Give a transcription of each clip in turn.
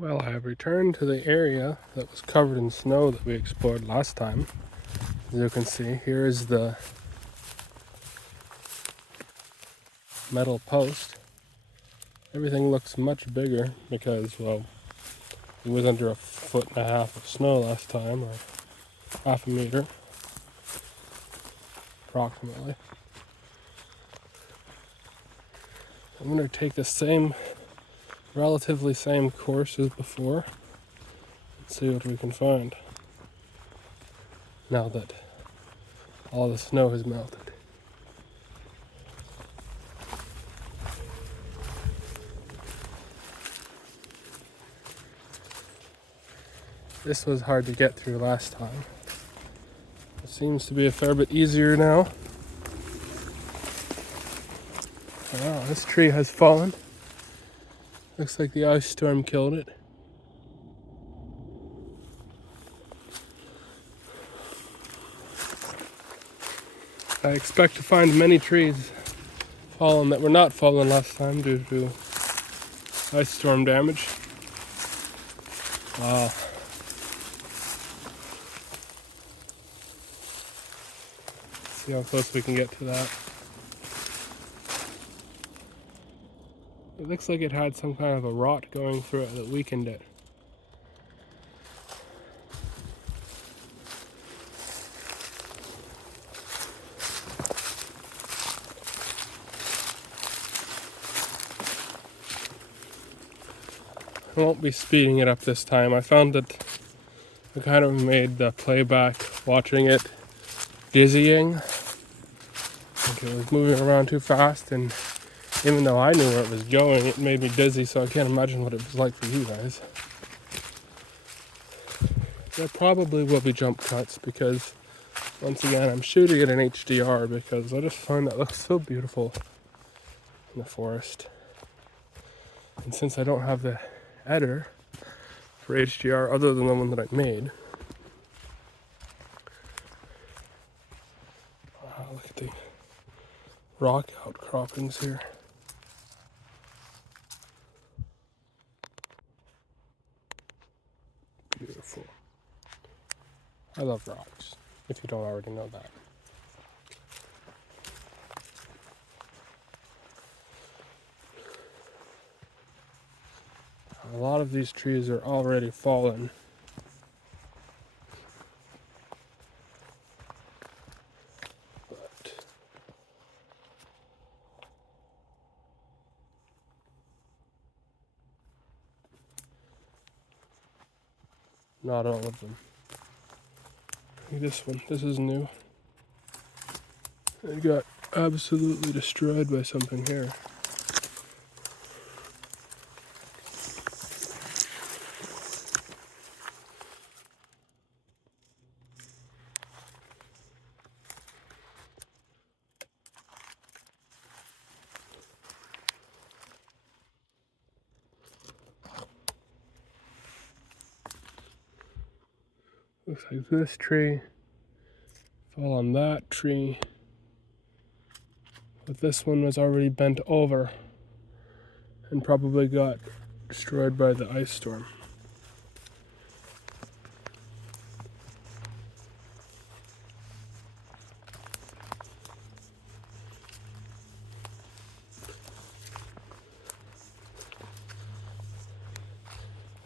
Well, I have returned to the area that was covered in snow that we explored last time. As you can see, here is the metal post. Everything looks much bigger because, well, it was under 1.5 feet of snow last time, or half a meter, approximately. I'm going to take the relatively same course as before and see what we can find now that all the snow has melted. This was hard to get through last time. It seems to be a fair bit easier now. Wow, this tree has fallen. Looks like the ice storm killed it. I expect to find many trees fallen that were not fallen last time due to ice storm damage. Wow. Let's see how close we can get to that. It looks like it had some kind of a rot going through it that weakened it. I won't be speeding it up this time. I found that it kind of made the playback watching it dizzying. Like it was moving around too fast, and even though I knew where it was going, it made me dizzy, so I can't imagine what it was like for you guys. There probably will be jump cuts because, once again, I'm shooting at an HDR because I just find that looks so beautiful in the forest. And since I don't have the editor for HDR other than the one that I made, look at the rock outcroppings here. Beautiful. I love rocks, if you don't already know that. A lot of these trees are already fallen. But not all of them. Look at this one. This is new. It got absolutely destroyed by something here. Looks like this tree fell on that tree, but this one was already bent over and probably got destroyed by the ice storm.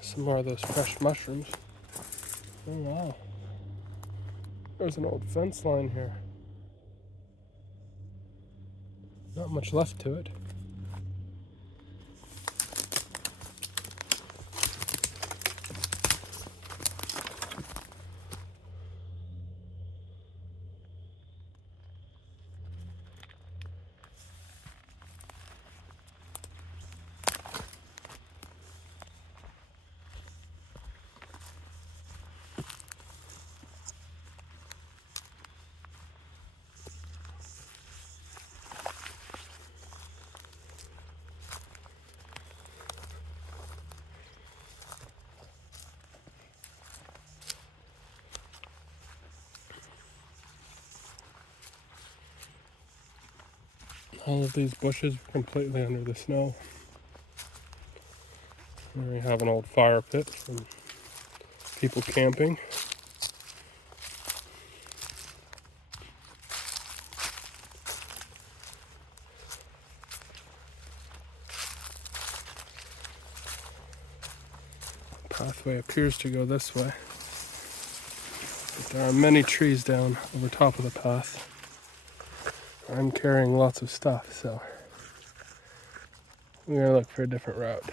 Some more of those fresh mushrooms. Oh wow. There's an old fence line here. Not much left to it. All of these bushes were completely under the snow. Here we have an old fire pit from people camping. Pathway appears to go this way, but there are many trees down over top of the path. I'm carrying lots of stuff, so we're gonna look for a different route.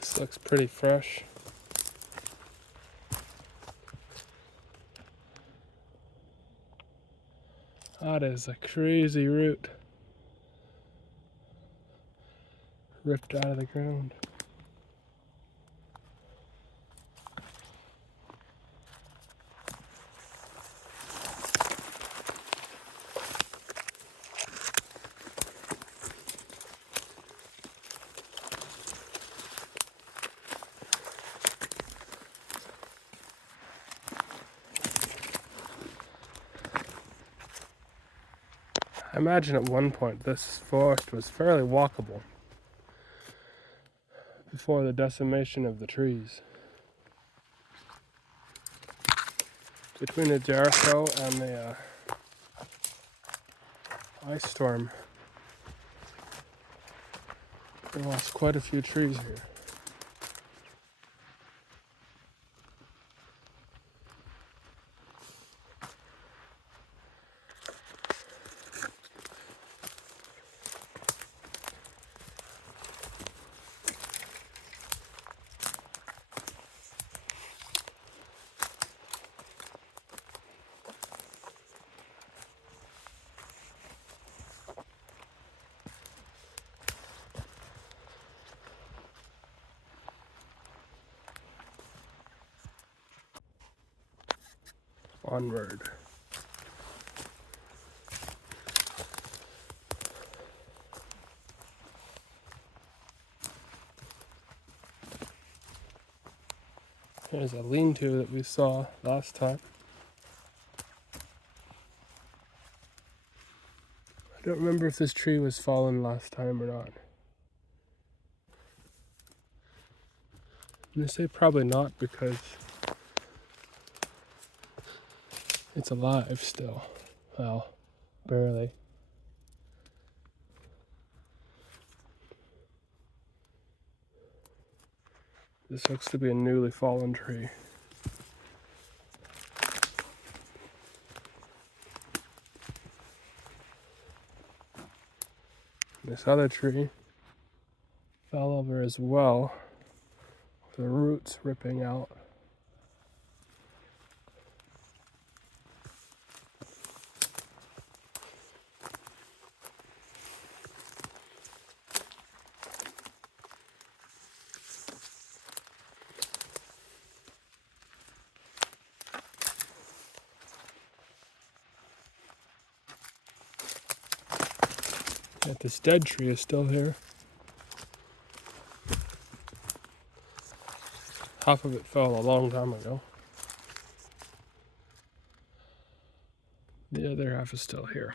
This looks pretty fresh. That is a crazy root. Ripped out of the ground. I imagine at one point this forest was fairly walkable before the decimation of the trees. Between the Derecho and the ice storm, we lost quite a few trees here. Onward. There's a lean-to that we saw last time. I don't remember if this tree was fallen last time or not. I'm gonna say probably not because it's alive still. Well, barely. This looks to be a newly fallen tree. This other tree fell over as well, with the roots ripping out. Yet this dead tree is still here. Half of it fell a long time ago. The other half is still here.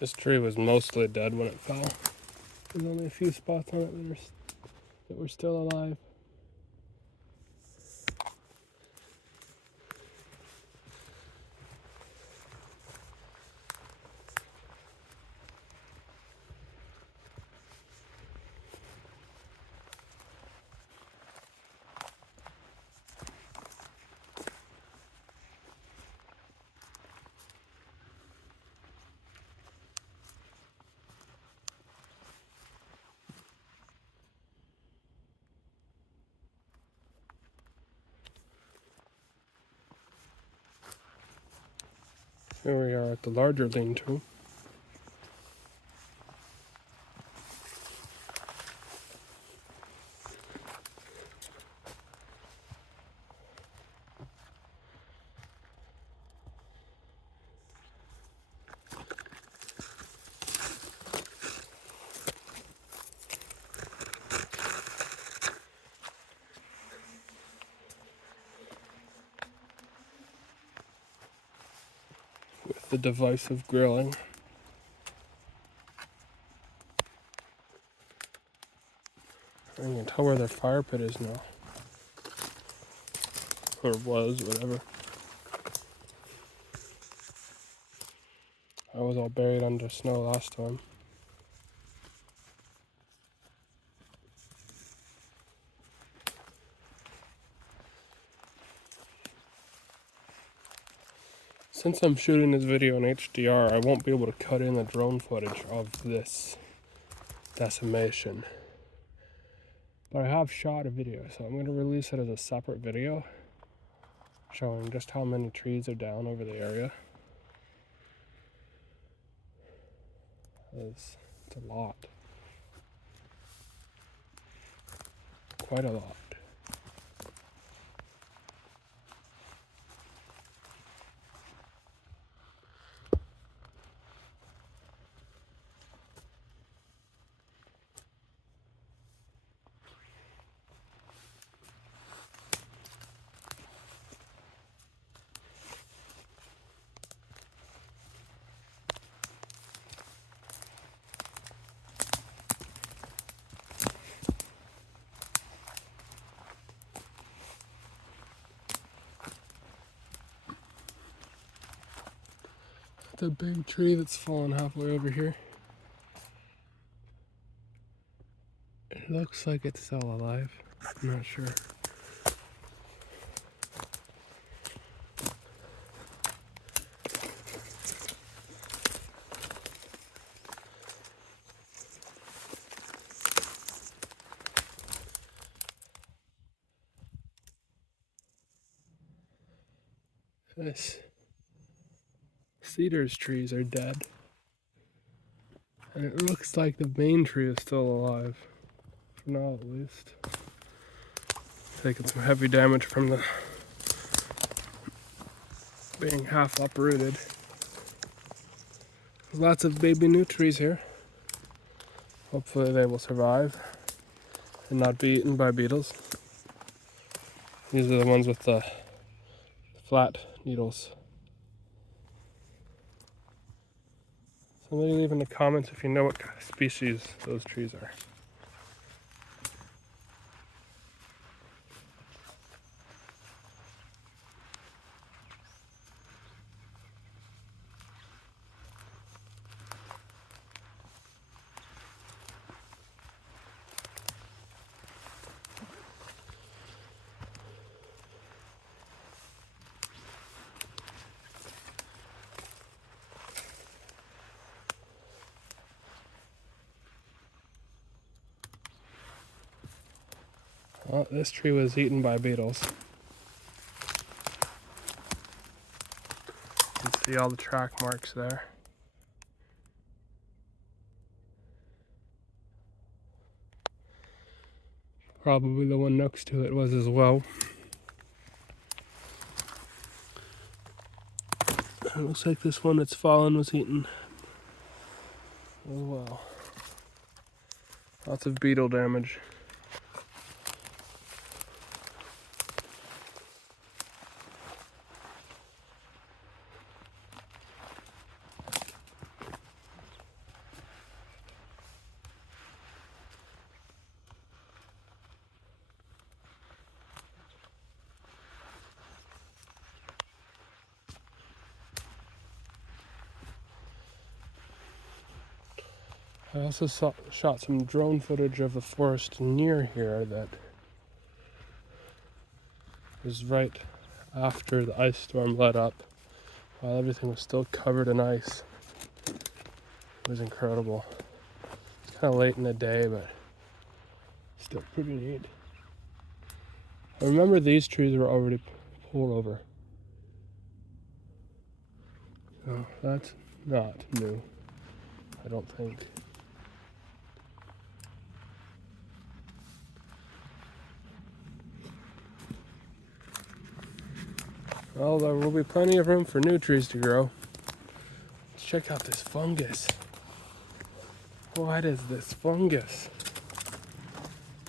This tree was mostly dead when it fell. There's only a few spots on it that were still alive. Here we are at the larger lean-to. With the device of grilling. I can tell where their fire pit is now. Or was, whatever. I was all buried under snow last time. Since I'm shooting this video in HDR, I won't be able to cut in the drone footage of this decimation. But I have shot a video, so I'm going to release it as a separate video showing just how many trees are down over the area. It's a lot. Quite a lot. The big tree that's fallen halfway over here. It looks like it's still alive. I'm not sure. This cedar's trees are dead. And it looks like the main tree is still alive. For now, at least. Taking some heavy damage from the being half uprooted. There's lots of baby new trees here. Hopefully they will survive and not be eaten by beetles. These are the ones with the flat needles. Somebody leave in the comments if you know what species those trees are. Well, this tree was eaten by beetles. You can see all the track marks there. Probably the one next to it was as well. It looks like this one that's fallen was eaten as well. Lots of beetle damage. I also shot some drone footage of the forest near here that was right after the ice storm let up, while everything was still covered in ice. It was incredible. It's kind of late in the day, but still pretty neat. I remember these trees were already pulled over. No, that's not new, I don't think. Well, there will be plenty of room for new trees to grow. Let's check out this fungus. What is this fungus?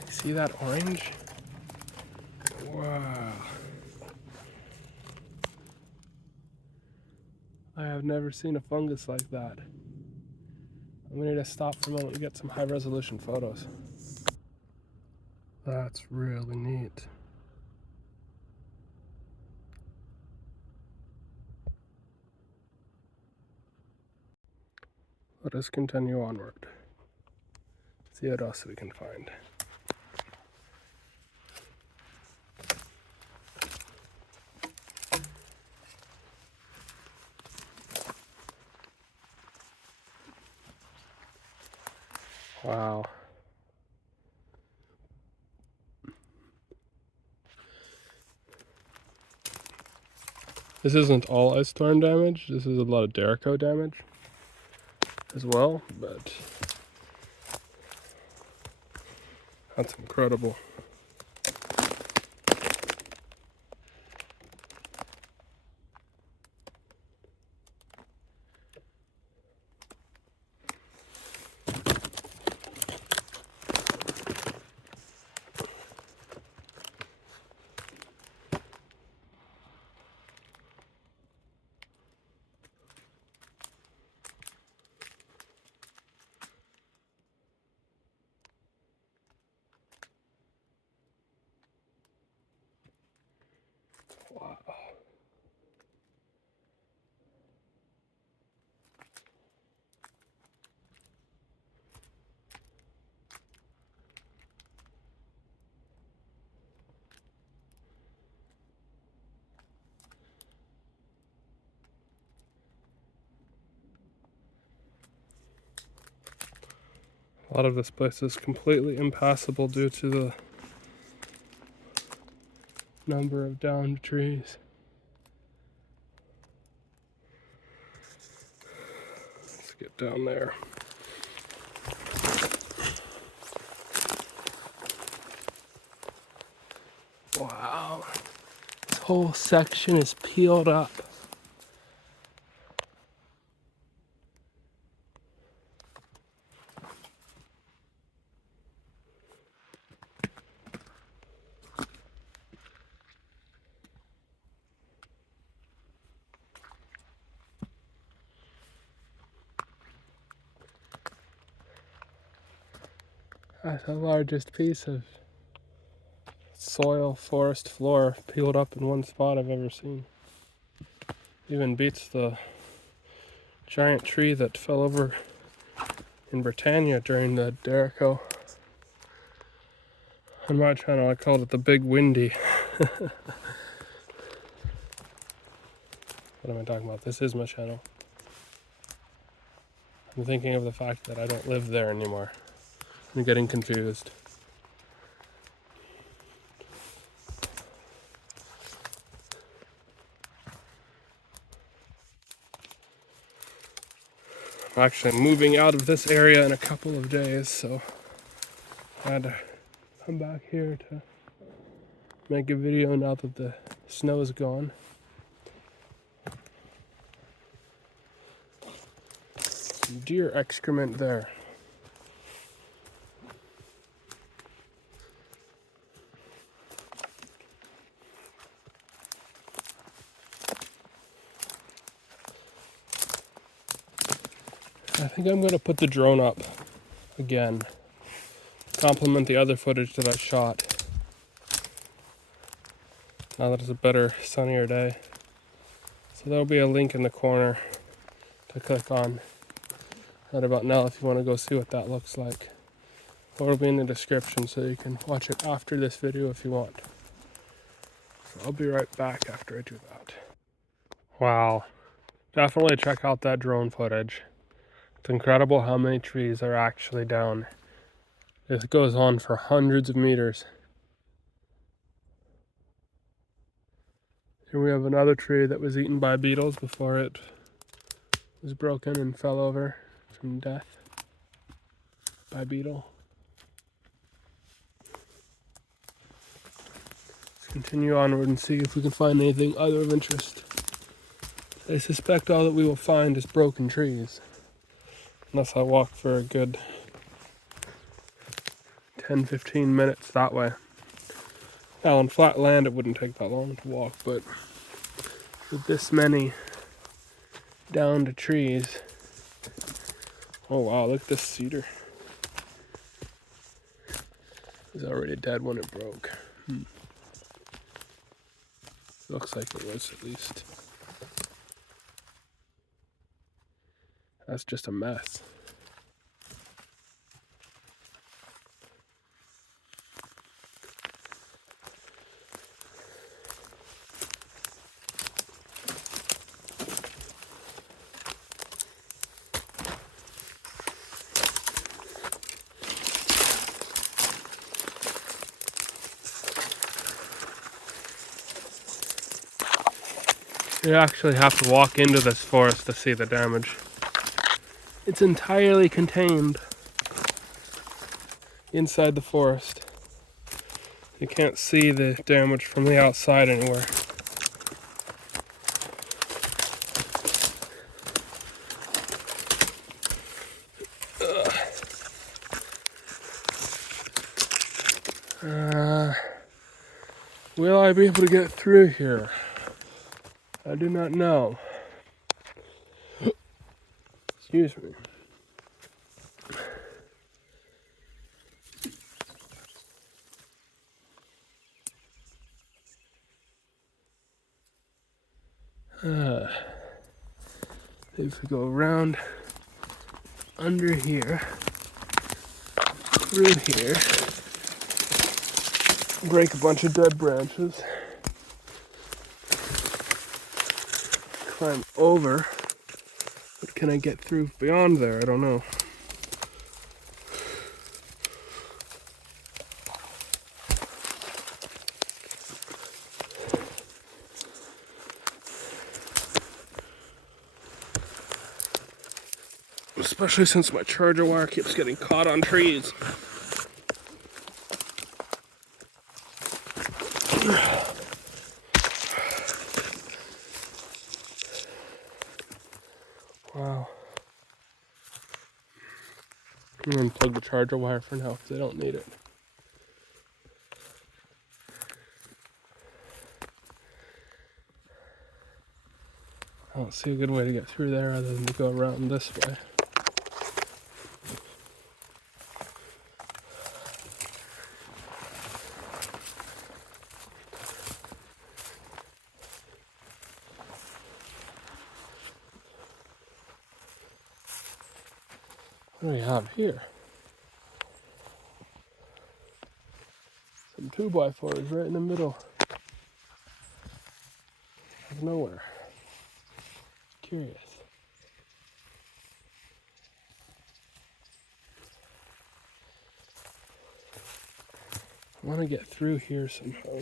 See that orange? Wow. I have never seen a fungus like that. I'm gonna need to stop for a moment and get some high resolution photos. That's really neat. Let us continue onward. See what else we can find. Wow. This isn't all ice storm damage. This is a lot of Derecho damage as well, but that's incredible. Wow. A lot of this place is completely impassable due to the number of downed trees. Let's get down there. Wow. This whole section is peeled up. That's the largest piece of soil, forest floor peeled up in one spot I've ever seen. Even beats the giant tree that fell over in Brittania during the Derecho. On my channel I called it the Big Windy. What am I talking about? This is my channel. I'm thinking of the fact that I don't live there anymore. I'm getting confused. I'm actually moving out of this area in a couple of days, so I had to come back here to make a video now that the snow is gone. Some deer excrement there. I think I'm going to put the drone up again, complement the other footage that I shot, now that it's a better, sunnier day. So there'll be a link in the corner to click on right about now if you want to go see what that looks like. Or it'll be in the description so you can watch it after this video if you want. So I'll be right back after I do that. Wow, definitely check out that drone footage. It's incredible how many trees are actually down. This goes on for hundreds of meters. Here we have another tree that was eaten by beetles before it was broken and fell over from death by beetle. Let's continue onward and see if we can find anything other of interest. I suspect all that we will find is broken trees, unless I walk for a good 10-15 minutes that way. Now on flat land it wouldn't take that long to walk, but with this many downed trees. Oh wow, look at this cedar. It was already dead when it broke. Looks like it was, at least. That's just a mess. You actually have to walk into this forest to see the damage. It's entirely contained inside the forest. You can't see the damage from the outside anywhere. Will I be able to get through here? I do not know. Excuse me. If we go around under here, through here, break a bunch of dead branches, climb over. What can I get through beyond there? I don't know. Especially since my charger wire keeps getting caught on trees. Wow. I'm gonna unplug the charger wire for now because I don't need it. I don't see a good way to get through there other than to go around this way. What do we have here? Some 2x4s right in the middle of nowhere. Curious. I want to get through here somehow.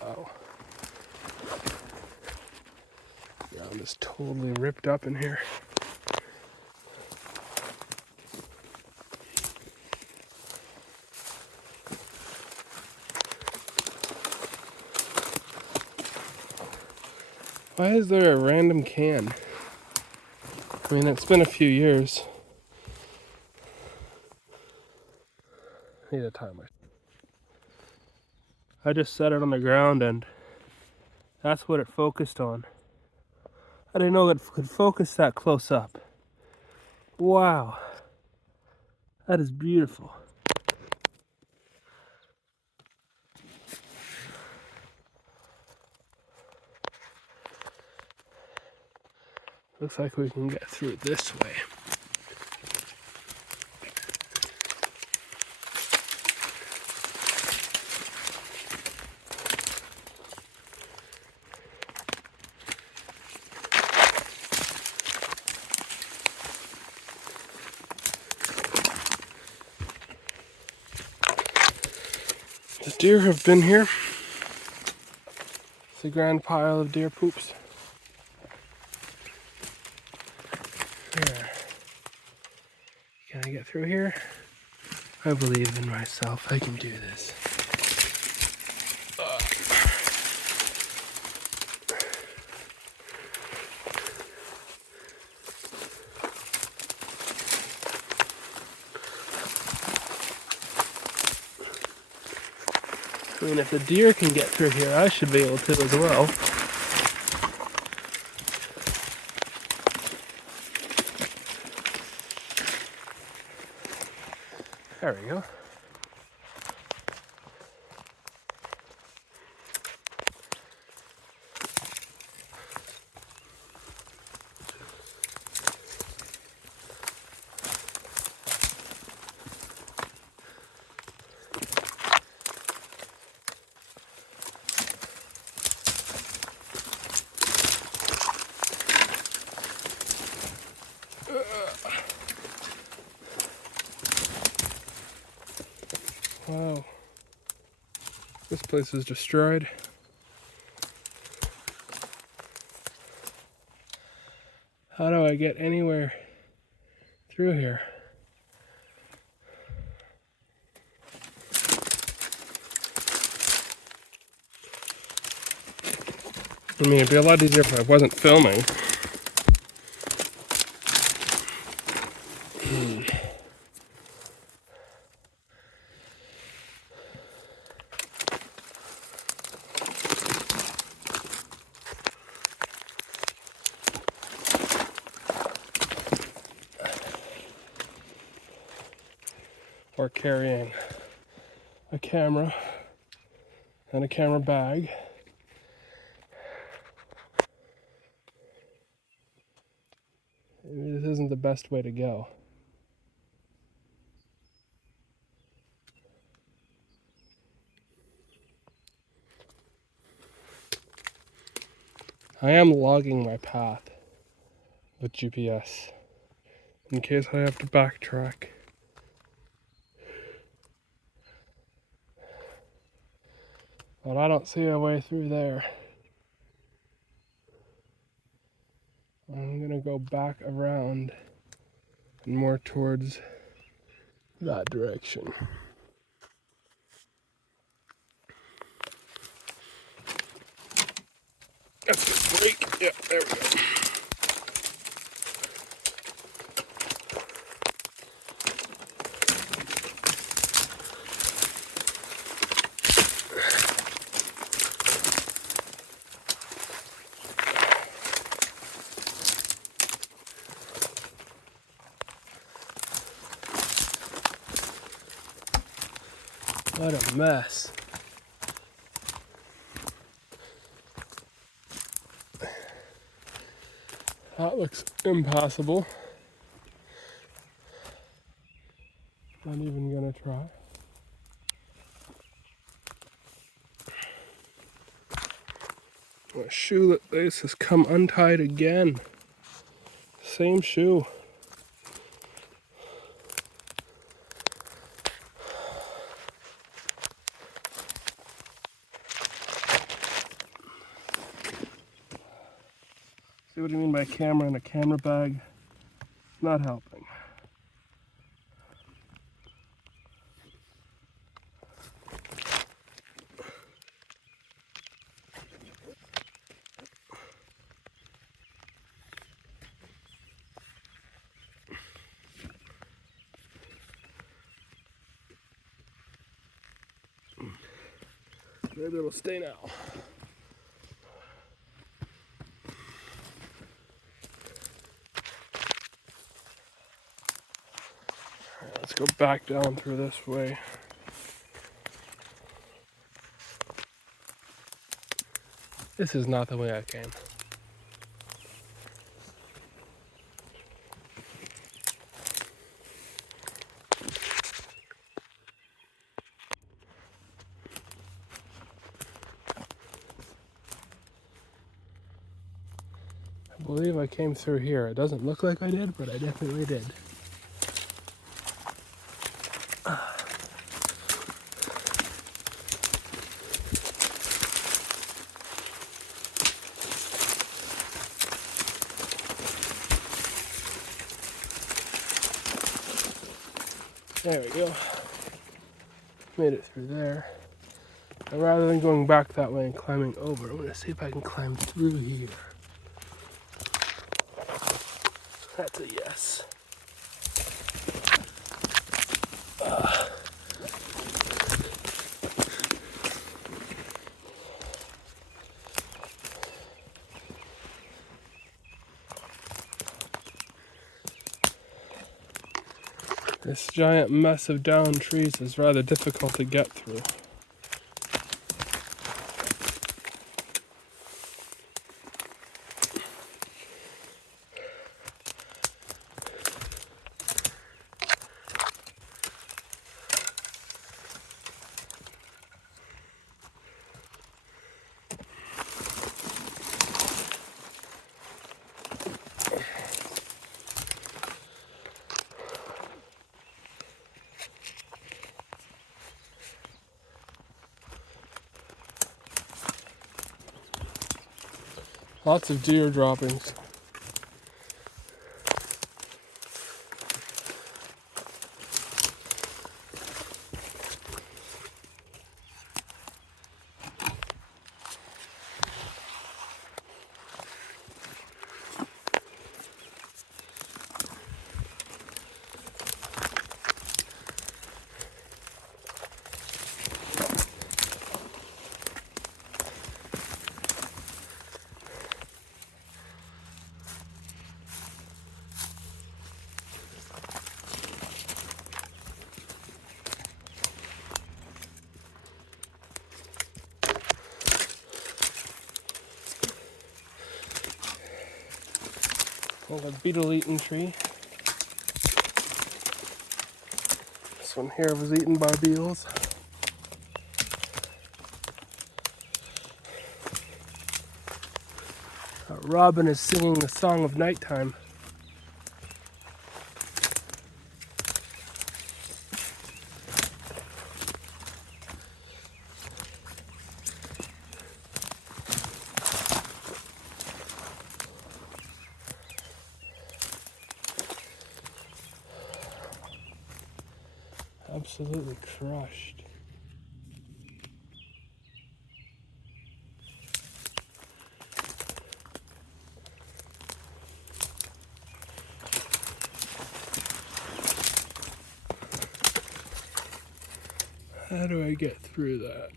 Wow. Ground is totally ripped up in here. Why is there a random can? I mean, it's been a few years. I need a timer. I just set it on the ground and that's what it focused on. I didn't know it could focus that close up. Wow. That is beautiful. Looks like we can get through this way. The deer have been here. It's a grand pile of deer poops. There. Can I get through here? I believe in myself. I can do this. I mean, if the deer can get through here, I should be able to as well. There we go. Wow. This place is destroyed. How do I get anywhere through here? I mean, it'd be a lot easier if I wasn't filming. Or carrying a camera and a camera bag. Maybe this isn't the best way to go. I am logging my path with GPS in case I have to backtrack. But I don't see a way through there. I'm gonna go back around and more towards that direction. That's a break. Yeah, there we go. What a mess. That looks impossible. Not even gonna try. My shoelace has come untied again. Same shoe. See what I mean by camera and a camera bag? Not helping. Maybe it'll stay now. Let's go back down through this way. This is not the way I came. I believe I came through here. It doesn't look like I did, but I definitely did. There we go. Made it through there. And rather than going back that way and climbing over, I'm going to see if I can climb through here. That's a yes. This giant mess of down trees is rather difficult to get through. Lots of deer droppings. A beetle-eaten tree. This one here was eaten by beetles. A robin is singing the song of nighttime. Absolutely crushed. How do I get through that?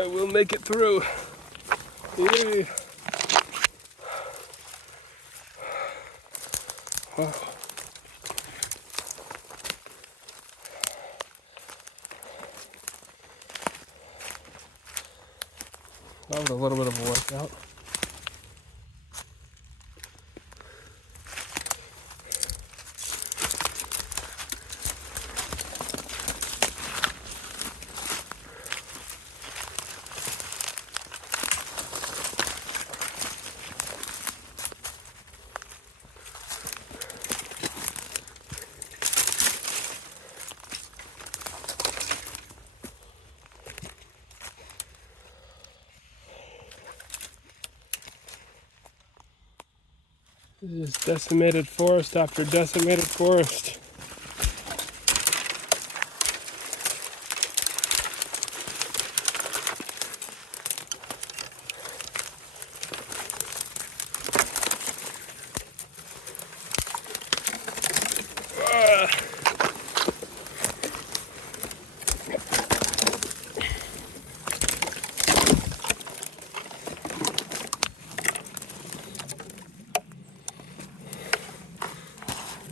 I will make it through. Yay. Wow. That was a little bit of a workout. This is decimated forest after decimated forest.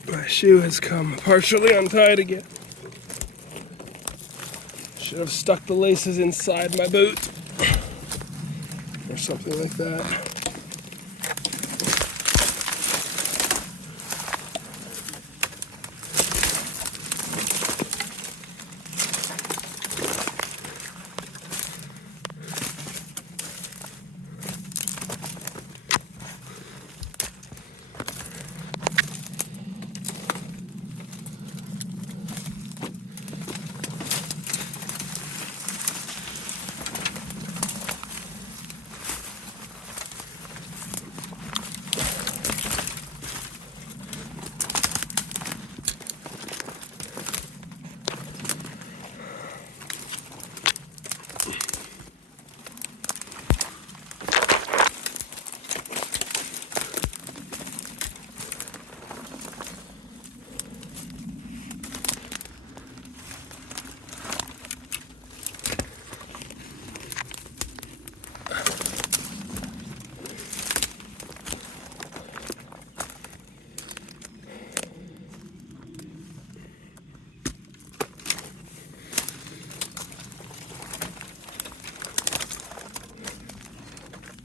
My shoe has come partially untied again. Should have stuck the laces inside my boot or something like that.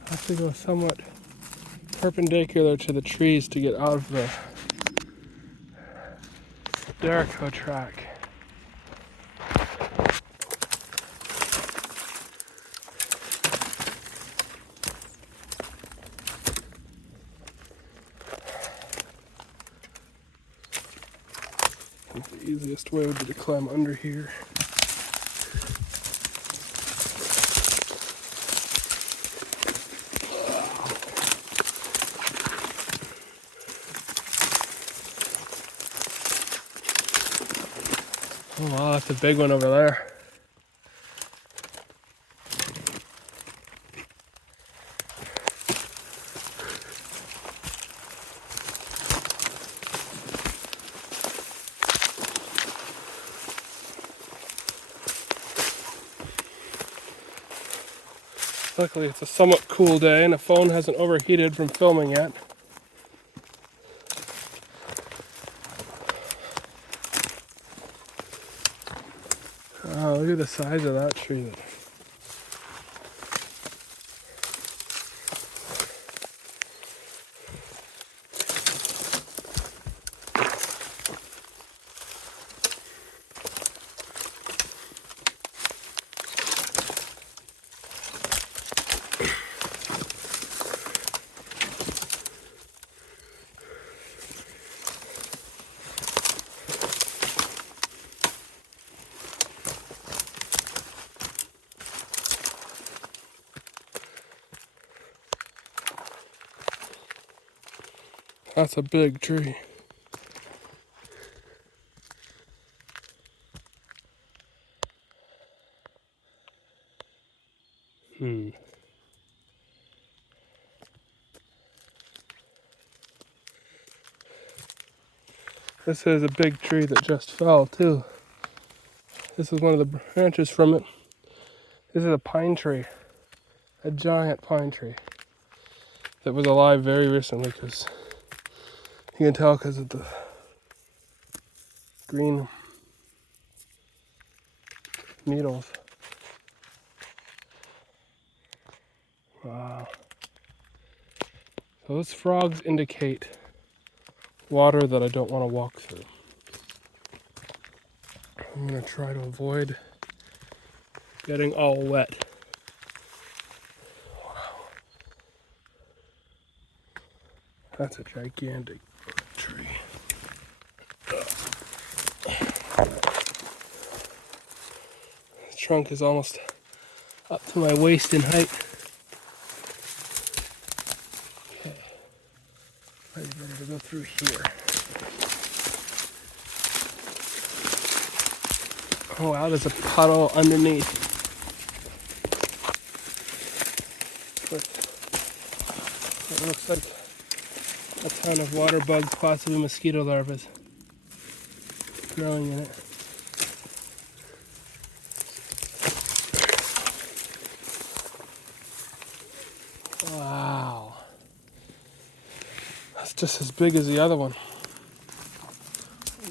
I have to go somewhat perpendicular to the trees to get out of the Derecho track. I think the easiest way would be to climb under here. Oh wow, that's a big one over there. Luckily it's a somewhat cool day and the phone hasn't overheated from filming yet. Oh, look at the size of that tree. That's a big tree. This is a big tree that just fell too. This is one of the branches from it. This is a pine tree, a giant pine tree that was alive very recently, because you can tell because of the green needles. Wow. So those frogs indicate water that I don't want to walk through. I'm going to try to avoid getting all wet. Wow. That's a gigantic tree. The trunk is almost up to my waist in height. Okay. Ready to go through here. Oh wow, there's a puddle underneath. It looks like a ton of water bugs, possibly mosquito larvae, growing in it. Wow. That's just as big as the other one.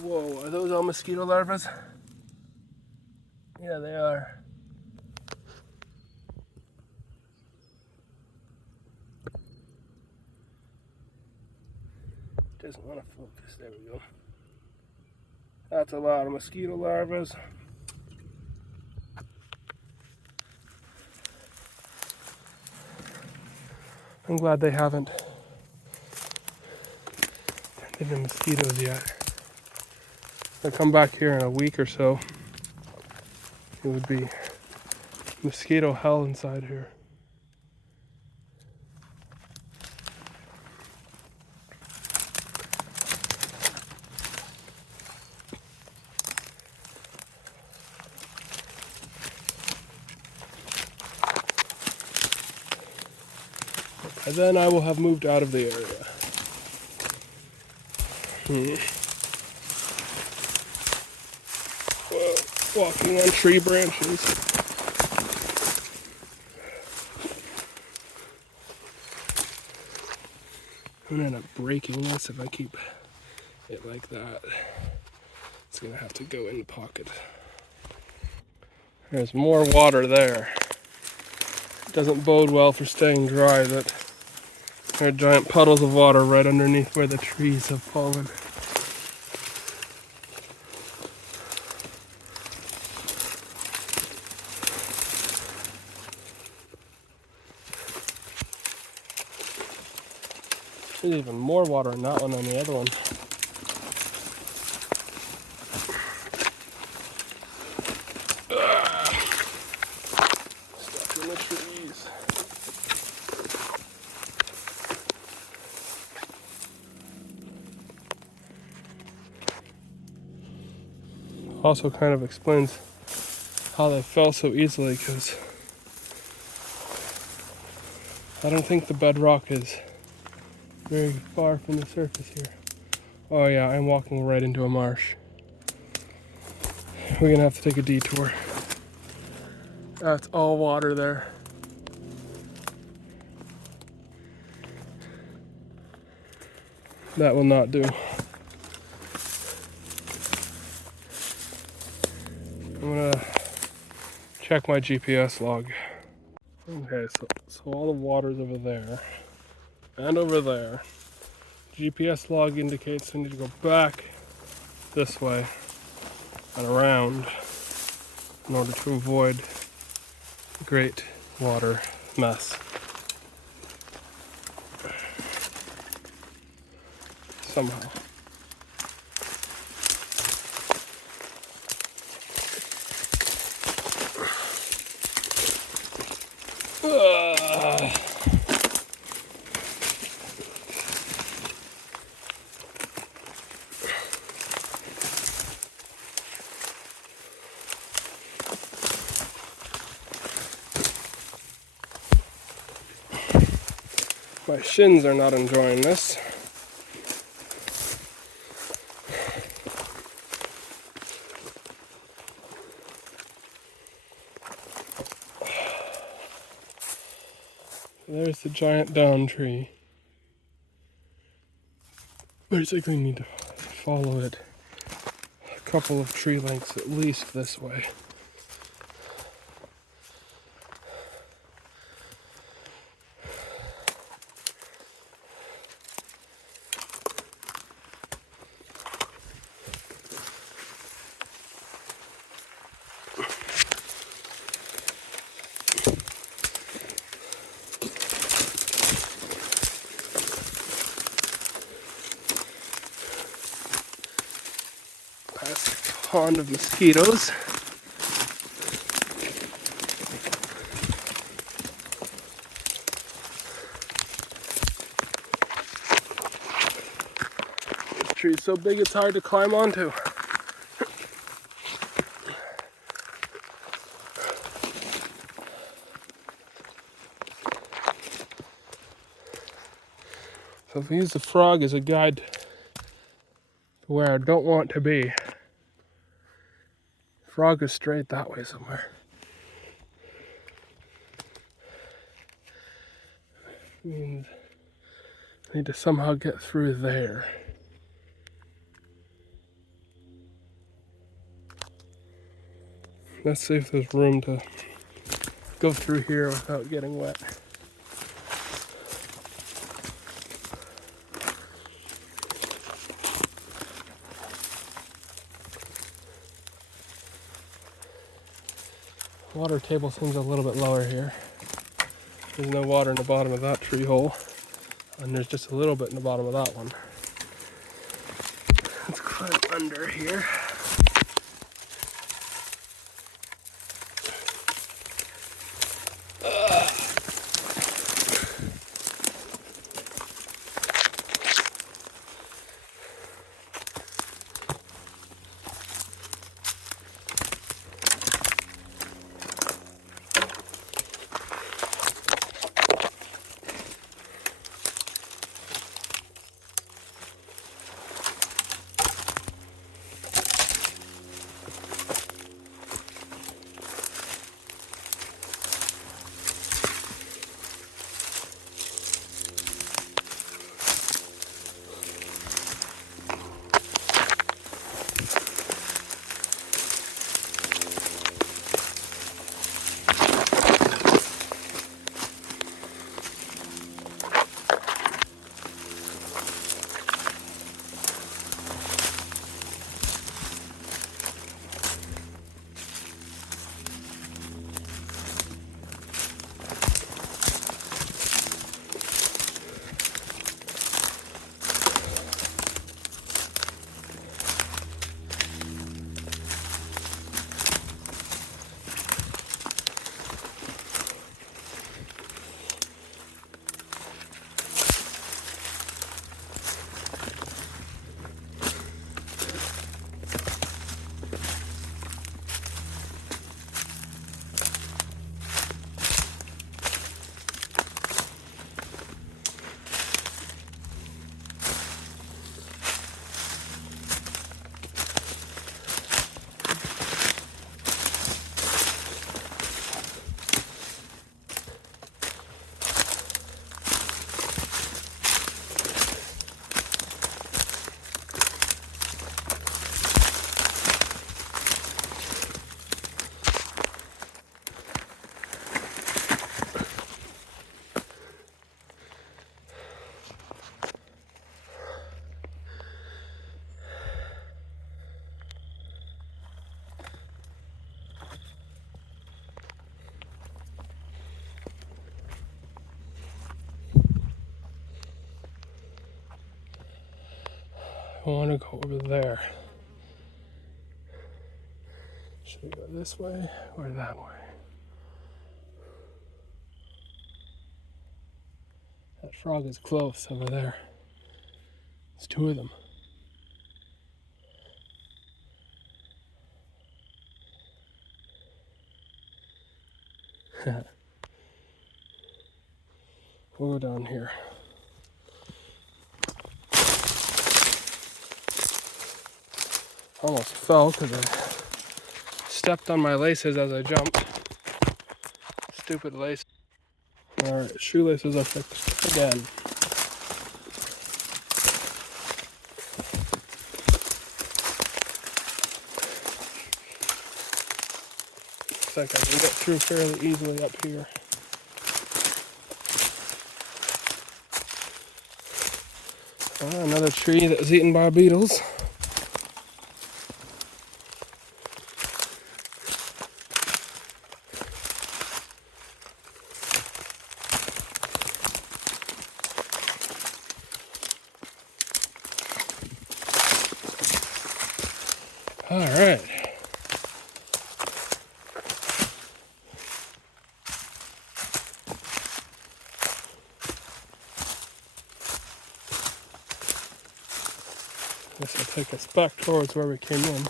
Whoa, are those all mosquito larvae? Yeah, they are. Doesn't want to focus. There we go. That's a lot of mosquito larvae. I'm glad they haven't turned into mosquitoes yet. If I come back here in a week or so, it would be mosquito hell inside here. And then I will have moved out of the area. Whoa, walking on tree branches. I'm gonna end up breaking this if I keep it like that. It's gonna have to go in the pocket. There's more water there. It doesn't bode well for staying dry, but there are giant puddles of water right underneath where the trees have fallen. There's even more water in that one than the other one. Stuck in the trees. Also kind of explains how they fell so easily, because I don't think the bedrock is very far from the surface here. Oh yeah, I'm walking right into a marsh. We're gonna have to take a detour. That's all water there. That will not do. I'm gonna check my GPS log. Okay, so all the water's over there and over there. GPS log indicates I need to go back this way and around in order to avoid the great water mess. Somehow. My shins are not enjoying this. There's the giant down tree. Basically need to follow it a couple of tree lengths at least this way. Past a pond of mosquitoes. This tree's so big it's hard to climb onto. So if we use the frog as a guide to where I don't want to be, frog is straight that way somewhere. Means I need to somehow get through there. Let's see if there's room to go through here without getting wet. Water table seems a little bit lower here. There's no water in the bottom of that tree hole, and there's just a little bit in the bottom of that one. Let's climb under here. I want to go over there. Should we go this way or that way? That frog is close over there. There's two of them. We'll go down here. Almost fell because I stepped on my laces as I jumped. Stupid lace. Alright, shoelaces are fixed again. Looks like I can get through fairly easily up here. Another tree that was eaten by beetles. All right. This will take us back towards where we came in.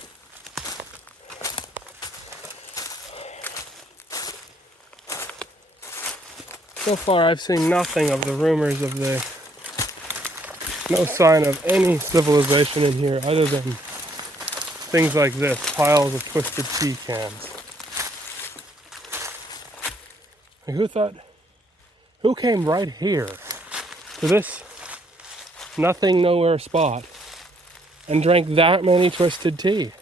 So far I've seen nothing of the rumors of no sign of any civilization in here other than things like this, piles of twisted tea cans. Like who came right here to this nothing nowhere spot and drank that many twisted tea?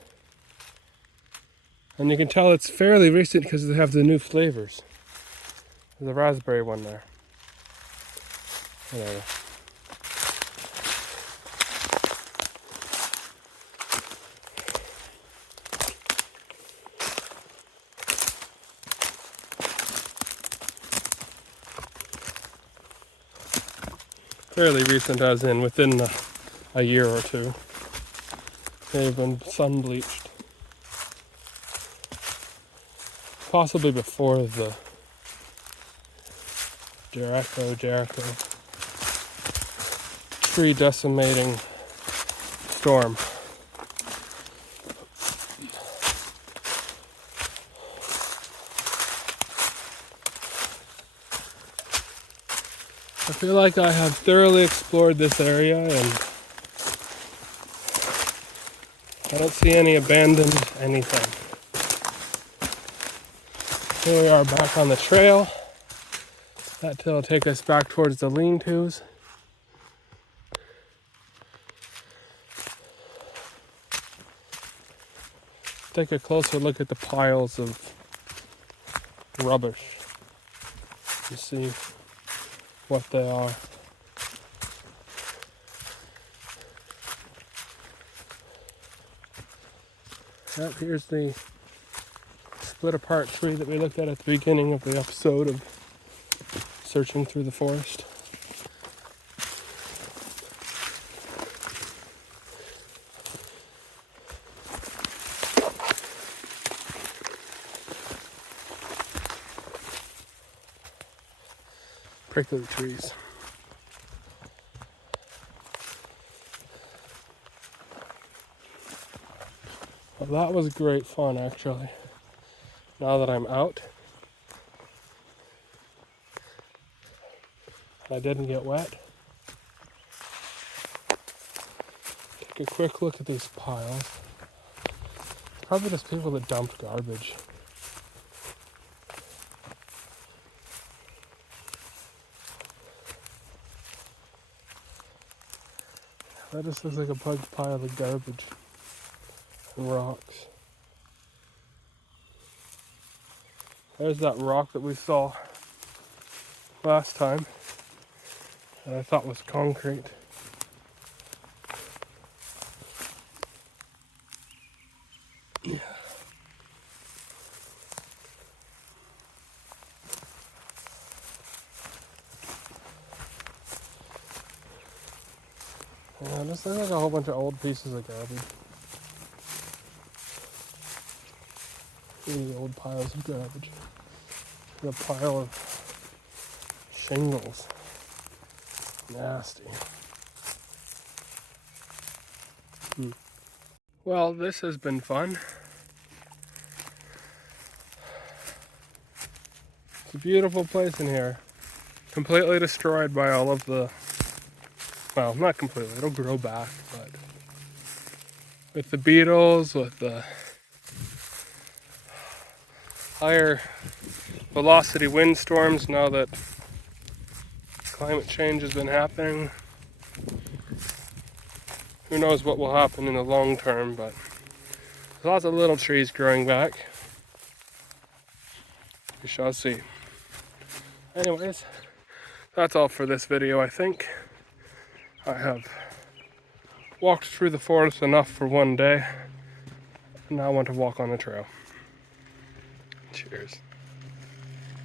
And you can tell it's fairly recent because they have the new flavors. There's a raspberry one there. Whatever. Fairly recent as in within a year or two. They've been sun bleached. Possibly before the Derecho tree decimating storm. I feel like I have thoroughly explored this area and I don't see any abandoned anything. Here we are back on the trail. That'll take us back towards the lean-tos. Take a closer look at the piles of rubbish and see what they are. Yep, here's the split apart tree that we looked at the beginning of the episode of searching through the forest. Prickly trees. Well, that was great fun actually. Now that I'm out, I didn't get wet. Take a quick look at these piles. Probably just people that dumped garbage. That just looks like a big pile of garbage and rocks. There's that rock that we saw last time that I thought was concrete. Yeah. Yeah, this looks like a whole bunch of old pieces of garbage. Really old piles of garbage. And a pile of shingles. Nasty. Well, this has been fun. It's a beautiful place in here. Completely destroyed by all of the... Well, not completely. It'll grow back, but... With the beetles, with the... higher velocity windstorms, now that climate change has been happening. Who knows what will happen in the long term, but there's lots of little trees growing back. We shall see. Anyways, that's all for this video, I think. I have walked through the forest enough for one day, and now I want to walk on the trail. Cheers.